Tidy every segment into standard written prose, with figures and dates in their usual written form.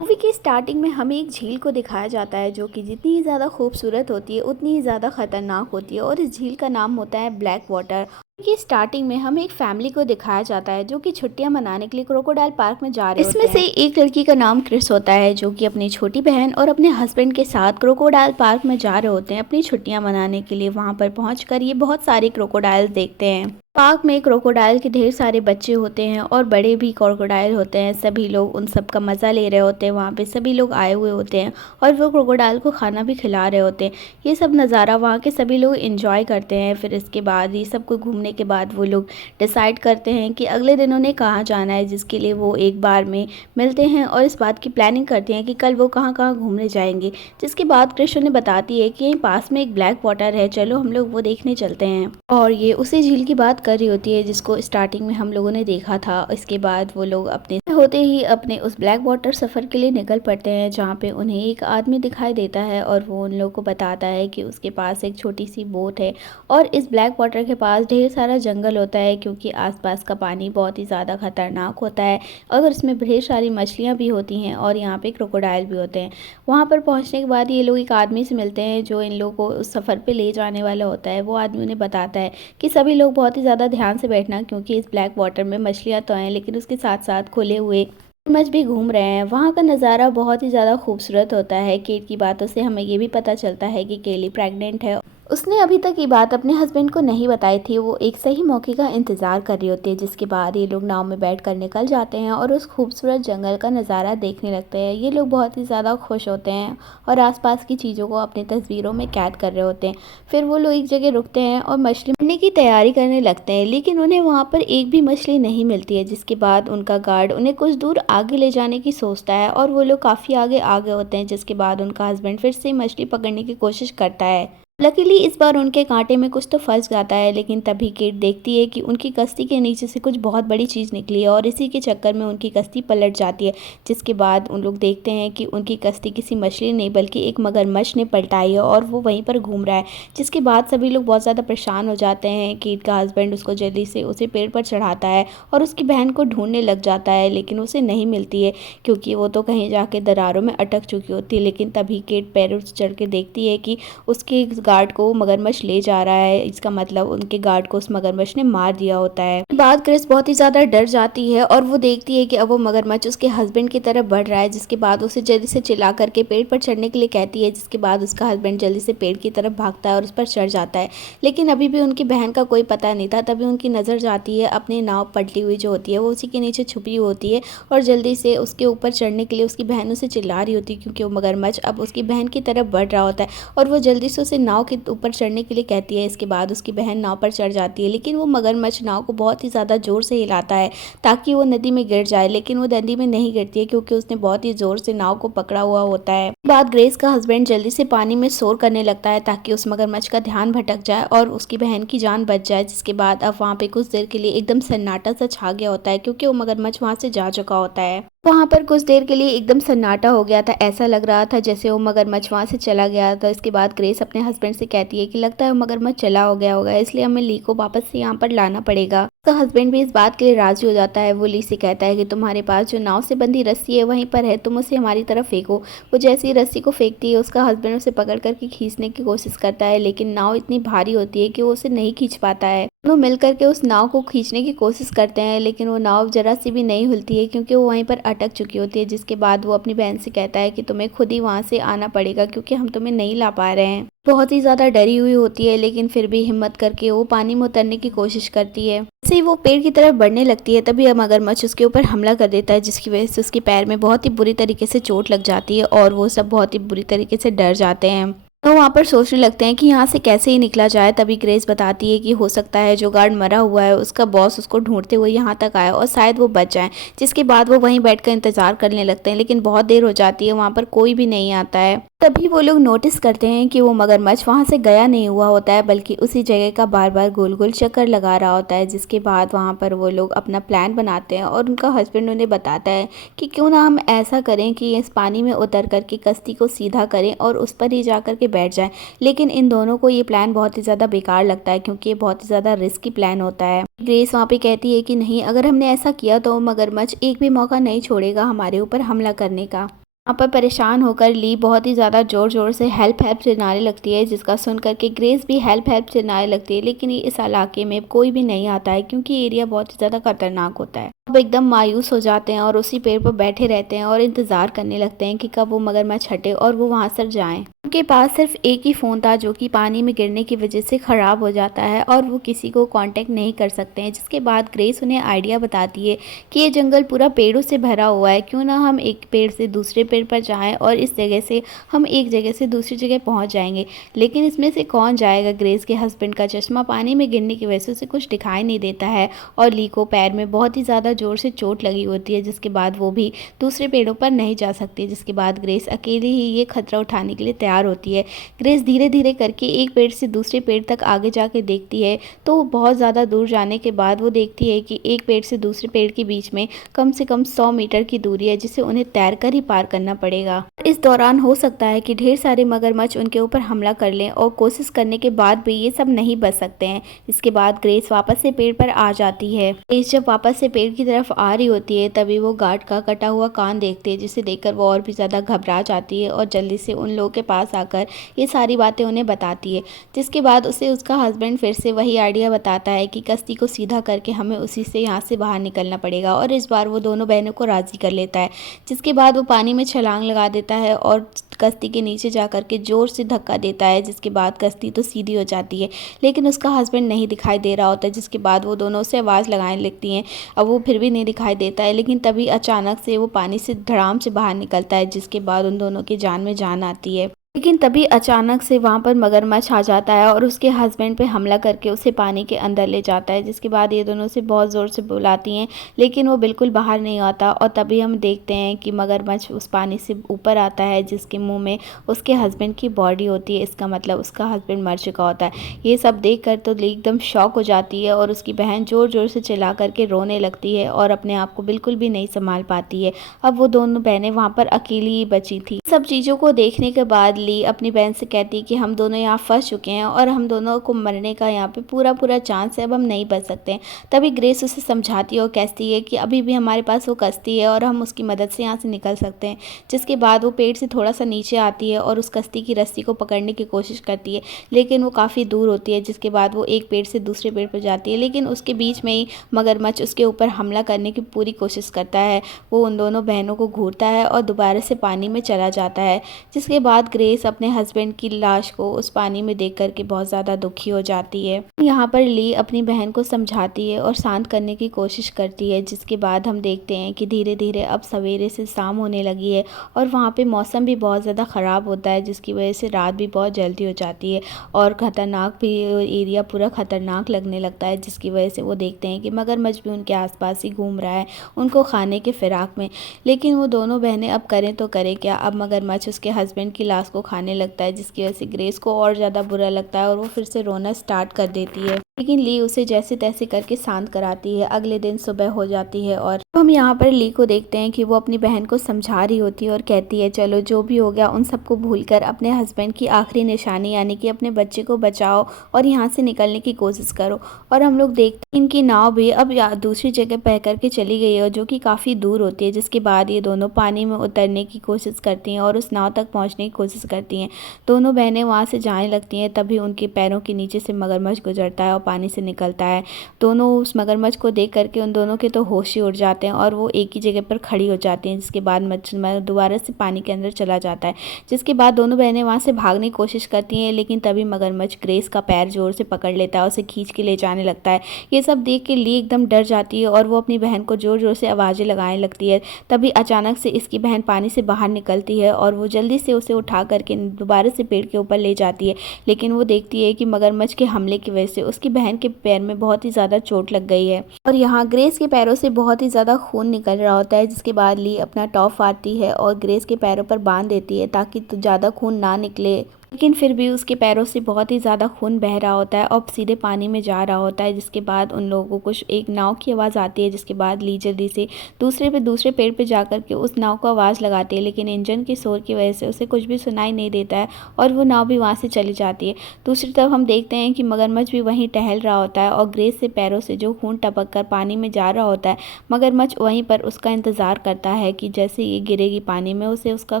Movie की starting में हमें एक झील को दिखाया जाता है जो कि जितनी ही ज़्यादा खूबसूरत होती है उतनी ही ज़्यादा ख़तरनाक होती है और इस झील का नाम होता है ब्लैक वाटर। की स्टार्टिंग में हमें एक फैमिली को दिखाया जाता है जो कि छुट्टियां मनाने के लिए क्रोकोडाइल पार्क में जा रहे होते हैं। इसमें से एक लड़की का नाम क्रिस होता है जो कि अपनी छोटी बहन और अपने हस्बैंड के साथ क्रोकोडाइल पार्क में जा रहे होते हैं अपनी छुट्टियां मनाने के लिए। वहां पर पहुंचकर ये बहुत सारे क्रोकोडाइल देखते हैं। पार्क में क्रोकोडाइल के ढेर सारे बच्चे होते हैं और बड़े भी क्रोकोडाइल होते हैं। सभी लोग उन सब का मज़ा ले रहे होते हैं। वहाँ पे सभी लोग आए हुए होते हैं और वो क्रोकोडाइल को खाना भी खिला रहे होते हैं। ये सब नज़ारा वहाँ के सभी लोग एंजॉय करते हैं। फिर इसके बाद ये सब को घूमने के बाद वो लोग डिसाइड करते हैं कि अगले दिन उन्हें कहाँ जाना है, जिसके लिए वो एक बार में मिलते हैं और इस बात की प्लानिंग करते हैं कि कल वो कहाँ कहाँ घूमने जाएंगे। जिसके बाद कृष्ण ने बताती है कि यहीं पास में एक ब्लैक वाटर है, चलो हम लोग वो देखने चलते हैं। और ये उसी झील की बात कर रही होती है जिसको स्टार्टिंग में हम लोगों ने देखा था। इसके बाद वो लोग अपने होते ही अपने उस ब्लैक वाटर सफ़र के लिए निकल पड़ते हैं जहाँ पे उन्हें एक आदमी दिखाई देता है और वो उन लोगों को बताता है कि उसके पास एक छोटी सी बोट है और इस ब्लैक वाटर के पास ढेर सारा जंगल होता है क्योंकि आसपास का पानी बहुत ही ज़्यादा खतरनाक होता है। अगर इसमें ढेर सारी मछलियाँ भी होती हैं और यहाँ पे क्रोकोडाइल भी होते हैं। वहाँ पर पहुँचने के बाद ये लोग एक आदमी से मिलते हैं जो इन लोगों को उस सफ़र पे ले जाने वाला होता है। वो आदमी उन्हें बताता है कि सभी लोग बहुत ही ज़्यादा ध्यान से बैठना क्योंकि इस ब्लैक वाटर में मछलियाँ तो हैं लेकिन उसके साथ साथ खुले हुए मछ भी घूम रहे हैं। वहाँ का नज़ारा बहुत ही ज़्यादा खूबसूरत होता है। केट की बातों से हमें ये भी पता चलता है कि केली प्रेग्नेंट है। उसने अभी तक ये बात अपने हस्बैंड को नहीं बताई थी। वो एक सही मौके का इंतज़ार कर रही होती है। जिसके बाद ये लोग नाव में बैठकर निकल जाते हैं और उस खूबसूरत जंगल का नज़ारा देखने लगते हैं। ये लोग बहुत ही ज़्यादा खुश होते हैं और आसपास की चीज़ों को अपनी तस्वीरों में कैद कर रहे होते हैं। फिर वो लोग एक जगह रुकते हैं और मछली मारने की तैयारी करने लगते हैं लेकिन उन्हें वहाँ पर एक भी मछली नहीं मिलती है। जिसके बाद उनका गार्ड उन्हें कुछ दूर आगे ले जाने की सोचता है और वो लोग काफ़ी आगे आगे होते हैं। जिसके बाद उनका हस्बैंड फिर से मछली पकड़ने की कोशिश करता है। लकीली इस बार उनके कांटे में कुछ तो फंस जाता है लेकिन तभी केट देखती है कि उनकी कश्ती के नीचे से कुछ बहुत बड़ी चीज़ निकली है और इसी के चक्कर में उनकी कश्ती पलट जाती है। जिसके बाद उन लोग देखते हैं कि उनकी कश्ती किसी मछली नहीं बल्कि एक मगरमच्छ ने पलटाई है और वो वहीं पर घूम रहा है। जिसके बाद सभी लोग बहुत ज़्यादा परेशान हो जाते हैं। केट का हस्बैंड उसको जल्दी से उसे पेड़ पर चढ़ाता है और उसकी बहन को ढूंढने लग जाता है लेकिन उसे नहीं मिलती है क्योंकि वो तो कहीं जाके दरारों में अटक चुकी होती है। लेकिन तभी केट पैरों से चढ़ के देखती है कि उसके गार्ड को मगरमच्छ ले जा रहा है। इसका मतलब उनके गार्ड को उस मगरमच्छ ने मार दिया होता है। बाद क्रिस बहुत ही ज्यादा डर जाती है और वो देखती है कि अब वो मगरमच्छ उसके हस्बैंड की तरफ बढ़ रहा है। जिसके बाद उसे जल्दी से चिल्ला करके पेड़ पर चढ़ने के लिए कहती है। जिसके बाद उसका हस्बैंड जल्दी से पेड़ की तरफ भागता है और उस पर चढ़ जाता है लेकिन अभी भी उनकी बहन का कोई पता नहीं था। तभी उनकी नज़र जाती है अपनी नाव पलटी हुई जो होती है वो उसी के नीचे छुपी होती है और जल्दी से उसके ऊपर चढ़ने के लिए उसकी बहन उसे चिल्ला रही होती है क्योंकि वो मगरमच्छ अब उसकी बहन की तरफ बढ़ रहा होता है और वो जल्दी से उसे नाव के ऊपर चढ़ने के लिए कहती है। इसके बाद उसकी बहन नाव पर चढ़ जाती है लेकिन वो मगरमच्छ नाव को बहुत ही ज़्यादा ज़ोर से हिलाता है ताकि वो नदी में गिर जाए लेकिन वो नदी में नहीं गिरती है क्योंकि उसने बहुत ही ज़ोर से नाव को पकड़ा हुआ होता है। बाद ग्रेस का हस्बैंड जल्दी से पानी में शोर करने लगता है ताकि उस मगरमच्छ का ध्यान भटक जाए और उसकी बहन की जान बच जाए। जिसके बाद अब वहाँ पे कुछ देर के लिए एकदम सन्नाटा सा छा गया होता है क्योंकि वो मगरमच्छ वहाँ से जा चुका होता है। वहाँ पर कुछ देर के लिए एकदम सन्नाटा हो गया था। ऐसा लग रहा था जैसे वो मगरमच्छ वहाँ से चला गया था। इसके बाद ग्रेस अपने हस्बैंड से कहती है कि लगता है वो मगरमच्छ चला हो गया होगा इसलिए हमें ली को वापस से यहाँ पर लाना पड़ेगा। तो हस्बैंड भी इस बात के लिए राजी हो जाता है। वो ली से कहता है कि तुम्हारे पास जो नाव से बंधी रस्सी है वहीं पर है, तुम उसे हमारी तरफ फेंको। वो जैसी रस्सी को फेंकती है उसका हस्बैंड उसे पकड़ करके खींचने की कोशिश करता है लेकिन नाव इतनी भारी होती है कि वो उसे नहीं खींच पाता है। दोनों मिल करके उस नाव को खींचने की कोशिश करते हैं लेकिन वो नाव जरा सी भी नहीं हिलती है क्योंकि वो वहीं पर अटक चुकी होती है। जिसके बाद वो अपनी बहन से कहता है कि तुम्हें खुद ही वहाँ से आना पड़ेगा क्योंकि हम तुम्हें नहीं ला पा रहे हैं। बहुत ही ज़्यादा डरी हुई होती है लेकिन फिर भी हिम्मत करके वो पानी में उतरने की कोशिश करती है। जैसे ही वो पेड़ की तरफ बढ़ने लगती है तभी मगरमच्छ उसके ऊपर हमला कर देता है जिसकी वजह से उसके पैर में बहुत ही बुरी तरीके से चोट लग जाती है और वो सब बहुत ही बुरी तरीके से डर जाते हैं। तो वहाँ पर सोचने लगते हैं कि यहाँ से कैसे ही निकला जाए। तभी ग्रेस बताती है कि हो सकता है जो गार्ड मरा हुआ है उसका बॉस उसको ढूंढते हुए यहाँ तक आया और शायद वो बच जाए। जिसके बाद वो वहीं बैठकर इंतजार करने लगते हैं लेकिन बहुत देर हो जाती है, वहाँ पर कोई भी नहीं आता है। तभी वो लोग नोटिस करते हैं कि वो मगरमच्छ वहाँ से गया नहीं हुआ होता है बल्कि उसी जगह का बार बार गोल गोल चक्कर लगा रहा होता है। जिसके बाद वहाँ पर वो लोग अपना प्लान बनाते हैं और उनका हस्बैंड उन्हें बताता है कि क्यों ना हम ऐसा करें कि इस पानी में उतर करके कश्ती को सीधा करें और उस पर ही जा करके बैठ जाएं। लेकिन इन दोनों को ये प्लान बहुत ही ज़्यादा बेकार लगता है क्योंकि ये बहुत ही ज़्यादा रिस्की प्लान होता है। ग्रेस वहाँ पे कहती है कि नहीं, अगर हमने ऐसा किया तो मगरमच्छ एक भी मौका नहीं छोड़ेगा हमारे ऊपर हमला करने का। यहाँ पर परेशान होकर ली बहुत ही ज़्यादा ज़ोर-ज़ोर से हेल्प हेल्प चिल्लाने लगती है, जिसका सुन कर के ग्रेस भी हेल्प हेल्प चिल्लाने लगती है। लेकिन इस इलाके में कोई भी नहीं आता है क्योंकि एरिया बहुत ही ज़्यादा खतरनाक होता है। अब एकदम मायूस हो जाते हैं और उसी पेड़ पर बैठे रहते हैं और इंतज़ार करने लगते हैं कि कब वो मगरमच्छ हटे और वो वहाँ से जाएँ। उनके पास सिर्फ एक ही फ़ोन था जो कि पानी में गिरने की वजह से ख़राब हो जाता है और वो किसी को कांटेक्ट नहीं कर सकते हैं। जिसके बाद ग्रेस उन्हें आइडिया बताती है कि ये जंगल पूरा पेड़ों से भरा हुआ है, क्यों ना हम एक पेड़ से दूसरे पेड़ पर जाएं और इस जगह से हम एक जगह से दूसरी जगह पहुंच जाएंगे। लेकिन इसमें से कौन जाएगा? ग्रेस के हस्बैंड का चश्मा पानी में गिरने की वजह से उसे कुछ दिखाई नहीं देता है और ली को पैर में बहुत ही ज़्यादा ज़ोर से चोट लगी होती है, जिसके बाद वो भी दूसरे पेड़ों पर नहीं जा सकती। जिसके बाद ग्रेस अकेली ही ये खतरा उठाने के लिए तैयार होती है। ग्रेस धीरे धीरे करके एक पेड़ से दूसरे पेड़ तक आगे जाके देखती है, तो बहुत ज़्यादा दूर जाने के बाद वो देखती है कि एक पेड़ से दूसरे पेड़ के बीच में कम से कम 100 मीटर की दूरी है, जिसे उन्हें तैरकर ही पार करना पड़ेगा। इस दौरान हो सकता है कि ढेर सारे मगरमच्छ उनके ऊपर हमला कर लें और कोशिश करने के बाद भी ये सब नहीं बच सकते हैं। इसके बाद ग्रेस वापस से पेड़ पर आ जाती है। ग्रेस जब वापस से पेड़ की तरफ आ रही होती है, तभी वो गार्ड का कटा हुआ कान देखती है, जिसे देखकर वो और भी ज़्यादा घबरा जाती है और जल्दी से उन लोगों के पास आकर ये सारी बातें उन्हें बताती है। जिसके बाद उसे उसका हस्बैंड फिर से वही आइडिया बताता है कि कश्ती को सीधा करके हमें उसी से यहाँ से बाहर निकलना पड़ेगा और इस बार वो दोनों बहनों को राज़ी कर लेता है। जिसके बाद वो पानी में छलांग लगा देता है और कश्ती के नीचे जाकर के ज़ोर से धक्का देता है। जिसके बाद कश्ती तो सीधी हो जाती है, लेकिन उसका हस्बैंड नहीं दिखाई दे रहा होता है। जिसके बाद वो दोनों से आवाज़ लगाने लगती हैं। अब वो फिर भी नहीं दिखाई देता है, लेकिन तभी अचानक से वो पानी से धड़ाम से बाहर निकलता है, जिसके बाद उन दोनों की जान में जान आती है। लेकिन तभी अचानक से वहाँ पर मगरमच्छ आ जाता है और उसके हस्बैंड पे हमला करके उसे पानी के अंदर ले जाता है। जिसके बाद ये दोनों उसे बहुत ज़ोर से बुलाती हैं, लेकिन वो बिल्कुल बाहर नहीं आता और तभी हम देखते हैं कि मगरमच्छ उस पानी से ऊपर आता है, जिसके मुंह में उसके हस्बैंड की बॉडी होती है। इसका मतलब उसका हस्बैंड मर चुका होता है। ये सब देख कर तो ली एकदम शॉक हो जाती है और उसकी बहन ज़ोर ज़ोर से चिल्ला करके रोने लगती है और अपने आप को बिल्कुल भी नहीं संभाल पाती है। अब वो दोनों बहनें वहाँ पर अकेली ही बची थी। सब चीज़ों को देखने के बाद ली अपनी बहन से कहती कि हम दोनों यहाँ फंस चुके हैं और हम दोनों को मरने का यहाँ पे पूरा चांस है, अब हम नहीं बच सकते हैं। तभी ग्रेस उसे समझाती है और कहती है कि अभी भी हमारे पास वो कश्ती है और हम उसकी मदद से यहाँ से निकल सकते हैं। जिसके बाद वो पेड़ से थोड़ा सा नीचे आती है और उस कश्ती की रस्सी को पकड़ने की कोशिश करती है, लेकिन वो काफ़ी दूर होती है। जिसके बाद वो एक पेड़ से दूसरे पेड़ पर जाती है, लेकिन उसके बीच में ही मगरमच्छ उसके ऊपर हमला करने की पूरी कोशिश करता है। वो उन दोनों बहनों को घूरता है और दोबारा से पानी में चला जाता है। जिसके बाद ग्रेस अपने हस्बैंड की लाश को उस पानी में देख करके बहुत ज़्यादा दुखी हो जाती है। यहाँ पर ली अपनी बहन को समझाती है और शांत करने की कोशिश करती है। जिसके बाद हम देखते हैं कि धीरे धीरे अब सवेरे से शाम होने लगी है और वहाँ पे मौसम भी बहुत ज़्यादा ख़राब होता है, जिसकी वजह से रात भी बहुत जल्दी हो जाती है और ख़तरनाक भी एरिया पूरा ख़तरनाक लगने लगता है। जिसकी वजह से वो देखते हैं कि मगरमच्छ भी उनके आसपास ही घूम रहा है, उनको खाने के फिराक में। लेकिन वो दोनों बहनें अब करें तो करें क्या? अब मगरमच्छ उसके हस्बैंड की लाश को खाने लगता है, जिसकी वजह से ग्रेस को और ज़्यादा बुरा लगता है और वो फिर से रोना स्टार्ट कर देती है। लेकिन ली उसे जैसे तैसे करके शांत कराती है। अगले दिन सुबह हो जाती है और हम यहाँ पर ली को देखते हैं कि वो अपनी बहन को समझा रही होती है और कहती है चलो जो भी हो गया उन सबको भूलकर अपने हस्बैंड की आखिरी निशानी यानी कि अपने बच्चे को बचाओ और यहाँ से निकलने की कोशिश करो। और हम लोग देखते हैं इनकी नाव भी अब दूसरी जगह बह करके चली गई है, जो कि काफ़ी दूर होती है। जिसके बाद ये दोनों पानी में उतरने की कोशिश करती हैं और उस नाव तक पहुँचने की कोशिश करती हैं। दोनों बहनें वहाँ से जाने लगती हैं, तभी उनके पैरों के नीचे से मगरमच्छ गुजरता है और पानी से निकलता है। दोनों उस मगरमच्छ को देख करके उन दोनों के तो होश ही उड़ जाते हैं और वो एक ही जगह पर खड़ी हो जाती हैं। जिसके बाद मगरमच्छ दोबारा से पानी के अंदर चला जाता है। जिसके बाद दोनों बहनें वहाँ से भागने की कोशिश करती हैं, लेकिन तभी मगरमच्छ ग्रेस का पैर जोर से पकड़ लेता है, उसे खींच के ले जाने लगता है। ये सब देख के ली एकदम डर जाती है और वो अपनी बहन को जोर जोर से आवाज़ें लगाने लगती है। तभी अचानक से इसकी बहन पानी से बाहर निकलती है और वो जल्दी से उसे उठा करके दोबारा से पेड़ के ऊपर ले जाती है। लेकिन वो देखती है कि मगरमच्छ के हमले की वजह से उसकी बहन के पैर में बहुत ही ज़्यादा चोट लग गई है और यहाँ ग्रेस के पैरों से बहुत ही ज़्यादा खून निकल रहा होता है। जिसके बाद ली अपना टॉप आती है और ग्रेस के पैरों पर बांध देती है ताकि ज़्यादा खून ना निकले। लेकिन फिर भी उसके पैरों से बहुत ही ज़्यादा खून बह रहा होता है और सीधे पानी में जा रहा होता है। जिसके बाद उन लोगों को एक नाव की आवाज़ आती है, जिसके बाद ली जल्दी से दूसरे पेड़ पे जाकर के उस नाव को आवाज़ लगाती है, लेकिन इंजन के शोर की वजह से उसे कुछ भी सुनाई नहीं देता है और वो नाव भी वहाँ से चली जाती है। दूसरी तरफ हम देखते हैं कि मगरमच्छ भी वहीं टहल रहा होता है और ग्रेस से पैरों से जो खून टपक कर पानी में जा रहा होता है, मगरमच्छ वहीं पर उसका इंतज़ार करता है कि जैसे ये गिरेगी पानी में उसे उसका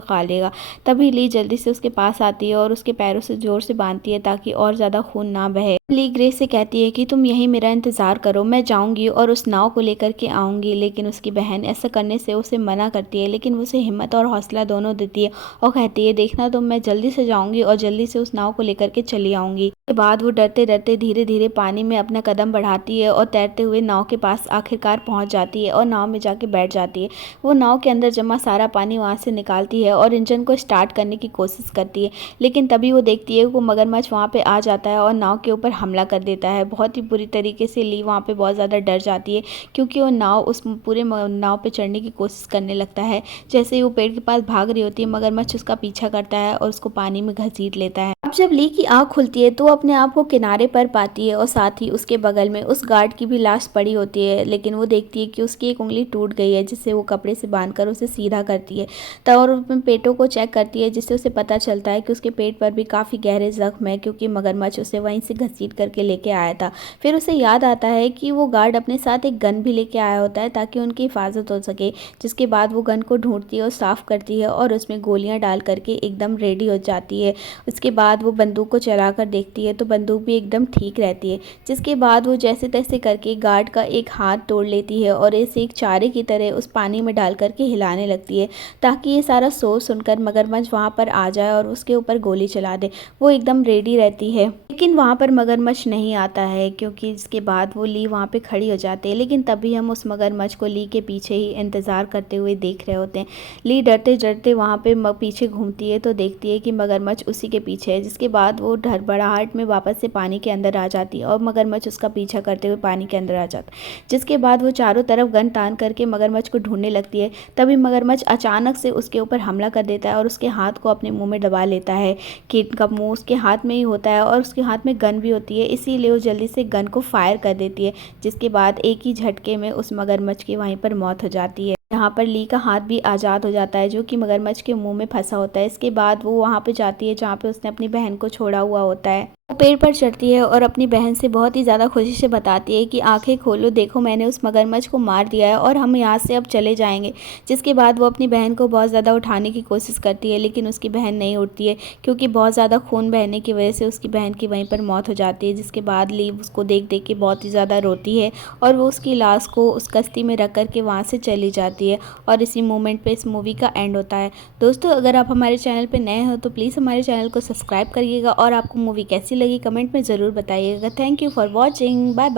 खा लेगा। तभी ली जल्दी से उसके पास आती है और उसके पैरों से ज़ोर से बांधती है ताकि और ज़्यादा खून ना बहे। ली ग्रेस से कहती है कि तुम यहीं मेरा इंतज़ार करो, मैं जाऊंगी और उस नाव को लेकर के आऊंगी। लेकिन उसकी बहन ऐसा करने से उसे मना करती है, लेकिन उसे हिम्मत और हौसला दोनों देती है और कहती है देखना तुम, मैं जल्दी से जाऊंगी और जल्दी से उस नाव को लेकर के चली आऊंगी। के बाद वो डरते डरते धीरे धीरे पानी में अपना कदम बढ़ाती है और तैरते हुए नाव के पास आखिरकार पहुंच जाती है और नाव में जाके बैठ जाती है। वो नाव के अंदर जमा सारा पानी वहां से निकालती है और इंजन को स्टार्ट करने की कोशिश करती है, लेकिन तभी वो देखती है वो मगरमच्छ वहाँ पे आ जाता है और नाव के ऊपर हमला कर देता है। बहुत ही बुरी तरीके से ली वहाँ पे बहुत ज़्यादा डर जाती है, क्योंकि वो नाव उस पूरे नाव पे चढ़ने की कोशिश करने लगता है। जैसे ही वो पेड़ के पास भाग रही होती है, मगरमच्छ उसका पीछा करता है और उसको पानी में घसीट लेता है। अब जब ली की आँख खुलती है तो वो अपने आप को किनारे पर पाती है और साथ ही उसके बगल में उस गार्ड की भी लाश पड़ी होती है, लेकिन वो देखती है कि उसकी एक उंगली टूट गई है, जिससे वो कपड़े से बांधकर उसे सीधा करती है। तब और अपने पेटों को चेक करती है, जिससे उसे पता चलता है कि उसके पेट पर भी काफ़ी गहरे जख्म है, क्योंकि मगरमच्छ उसे वहीं से घसीट करके लेके आया था। फिर उसे याद आता है कि वो गार्ड अपने साथ एक गन भी लेके आया होता है ताकि उनकी हिफाजत हो सके। जिसके बाद वो गन को ढूंढती है और साफ़ करती है और उसमें गोलियां डाल करके एकदम रेडी हो जाती है। उसके बाद वो बंदूक को चला कर देखती है तो बंदूक भी एकदम ठीक रहती है। जिसके बाद वो जैसे तैसे करके गार्ड का एक हाथ तोड़ लेती है और इसे एक चारे की तरह उस पानी में डाल करके हिलाने लगती है, ताकि ये सारा शोर सुनकर मगरमच्छ वहाँ पर आ जाए और उसके ऊपर गोली चला दे। वो एकदम रेडी रहती है, लेकिन वहाँ पर मगरमच्छ नहीं आता है, क्योंकि इसके बाद वो ली वहाँ पे खड़ी हो जाती है। लेकिन तभी हम उस मगरमच्छ को ली के पीछे ही इंतज़ार करते हुए देख रहे होते हैं। ली डरते डरते वहाँ पे पीछे घूमती है तो देखती है कि मगरमच्छ उसी के पीछे है। जिसके बाद वो धड़बड़ाहट में वापस से पानी के अंदर आ जाती है और मगरमच्छ उसका पीछा करते हुए पानी के अंदर आ जाता है। जिसके बाद वो चारों तरफ गन तान करके मगरमच्छ को ढूंढने लगती है। तभी मगरमच्छ अचानक से उसके ऊपर हमला कर देता है और उसके हाथ को अपने मुंह में दबा लेता है। किट का मुंह उसके हाथ में ही होता है और उसके हाथ में गन भी होती है, इसीलिए वो जल्दी से गन को फायर कर देती है। जिसके बाद एक ही झटके में उस मगरमच्छ की वहीं पर मौत हो जाती है। यहाँ पर ली का हाथ भी आज़ाद हो जाता है, जो कि मगरमच्छ के मुंह में फंसा होता है। इसके बाद वो वहाँ पे जाती है जहाँ पे उसने अपनी बहन को छोड़ा हुआ होता है। वो पेड़ पर चढ़ती है और अपनी बहन से बहुत ही ज़्यादा खुशी से बताती है कि आंखें खोलो, देखो मैंने उस मगरमच्छ को मार दिया है और हम यहाँ से अब चले जाएंगे। जिसके बाद वो अपनी बहन को बहुत ज़्यादा उठाने की कोशिश करती है, लेकिन उसकी बहन नहीं उठती है, क्योंकि बहुत ज़्यादा खून बहने की वजह से उसकी बहन की वहीं पर मौत हो जाती है। जिसके बाद ली उसको देख देख के बहुत ही ज़्यादा रोती है और वो उसकी लाश को उस कश्ती में रख कर के वहाँ से चली जाती है और इसी मोमेंट पे इस मूवी का एंड होता है। दोस्तों, अगर आप हमारे चैनल पे नए हो तो प्लीज़ हमारे चैनल को सब्सक्राइब करिएगा और आपको मूवी कैसी लगी कमेंट में ज़रूर बताइएगा। Thank you for watching, bye bye.